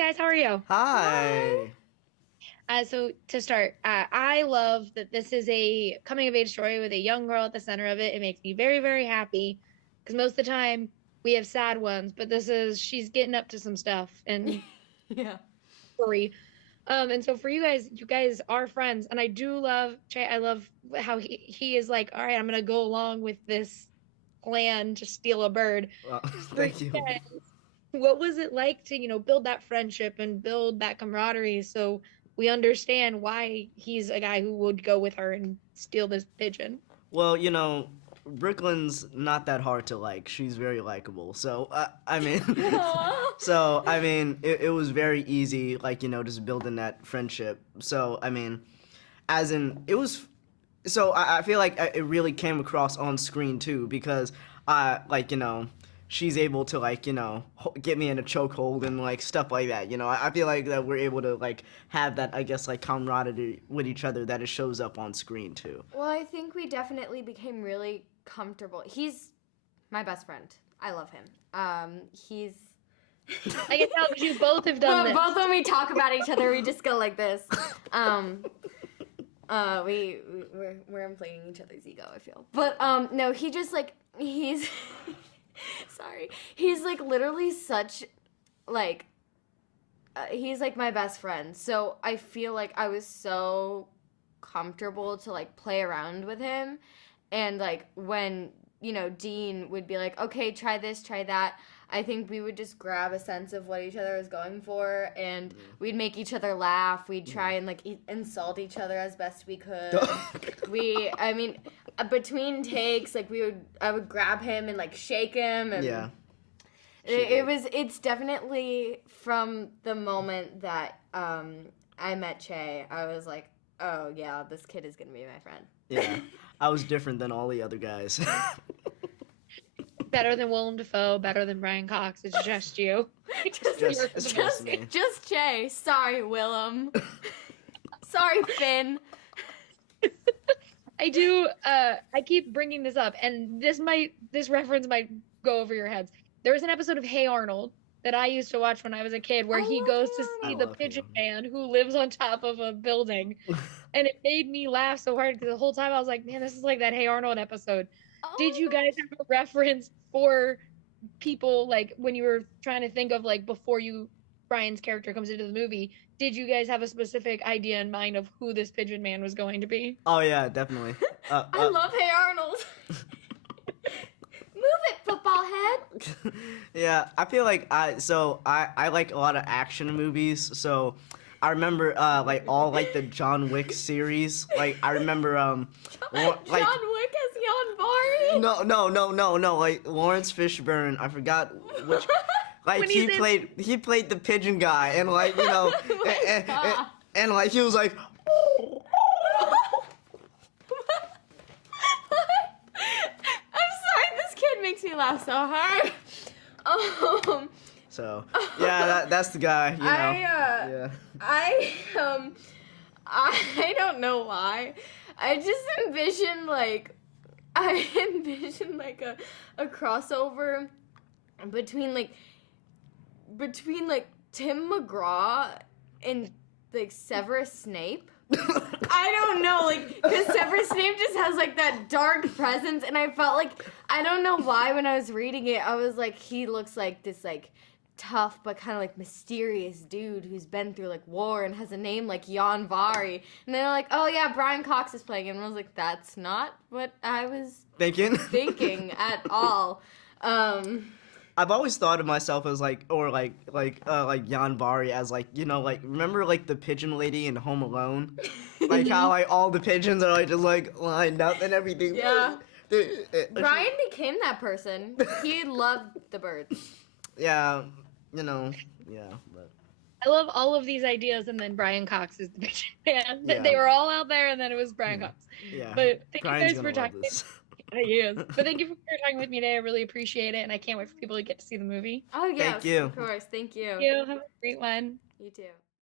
guys, how are you? Hi. So to start, I love that this is a coming of age story with a young girl at the center of it. It makes me very, very happy because most of the time we have sad ones, but this is she's getting up to some stuff and Yeah. story. And so for you guys are friends, and I do love Che. I love how he is like, all right, I'm gonna go along with this plan to steal a bird. Well, For thank you you. guys, what was it like to, build that friendship and build that camaraderie so we understand why he's a guy who would go with her and steal this pigeon? Well, Brooklyn's not that hard to like. She's very likable. So, I mean, Aw. it was very easy, like, just building that friendship. So, I mean, as in, it was. So, I feel like it really came across on screen too, because, like, she's able to, like, get me in a chokehold and, like, stuff like that. I feel like that we're able to, like, have that, I guess, like, camaraderie with each other that it shows up on screen too. Well, I think we definitely became really comfortable. He's my best friend. I love him. He's. I can tell because you both have done this. Both when we talk about each other, we just go like this. We're inflating each other's ego, I feel. But no, he just like he's. Sorry, he's like literally such, like, he's like my best friend. So I feel like I was so comfortable to like play around with him, and like when Dean would be like, okay, try this, try that. I think we would just grab a sense of what each other was going for, and we'd make each other laugh. We'd try and like insult each other as best we could. Between takes, like I would grab him and like shake him, and Yeah. it's definitely from the moment that I met Che, I was like, oh yeah, this kid is gonna be my friend. Yeah. I was different than all the other guys. Better than Willem Dafoe, better than Brian Cox. It's just you. It's just me. Just Che. Sorry, Willem. Sorry, Finn. I do. I keep bringing this up, and this reference might go over your heads. There was an episode of Hey Arnold that I used to watch when I was a kid, where he goes to see the pigeon man who lives on top of a building, and it made me laugh so hard because the whole time I was like, "Man, this is like that Hey Arnold episode." Did you guys have a reference for people, like when you were trying to think of like before Brian's character comes into the movie? Did you guys have a specific idea in mind of who this pigeon man was going to be? Oh yeah, definitely. I love Hey Arnold. Move it, football head. Yeah, I feel like I like a lot of action movies, so I remember like all like the John Wick series. Like I remember John Wick as Jan Bari. no, like Lawrence Fishburne, I forgot which, like When he he's played the pigeon guy, and like and like he was like I'm sorry, this kid makes me laugh so hard. so yeah, that's the guy, I I don't know why. I just envisioned like a crossover between Tim McGraw and like Severus Snape. I don't know, like, because Severus Snape just has like that dark presence, and I felt like, I don't know why when I was reading it, I was like, he looks like this like tough but kind of like mysterious dude who's been through like war and has a name like Jan Vari. And they're like, oh yeah, Brian Cox is playing him. And I was like, that's not what I was thinking at all. I've always thought of myself as like Jan Bari as like, like, remember like the pigeon lady in Home Alone? Like how like all the pigeons are like just like lined up and everything. Yeah. Brian became that person. He loved the birds. Yeah, yeah, but I love all of these ideas, and then Brian Cox is the pigeon man. Yeah. They were all out there, and then it was Brian Cox. yeah. But thank Brian's you guys for gonna love talking. this. Yeah, he is. But thank you for talking with me today. I really appreciate it, and I can't wait for people to get to see the movie. Oh yes, Thank you. of course. Thank you. Thank you. Have a great one. You too.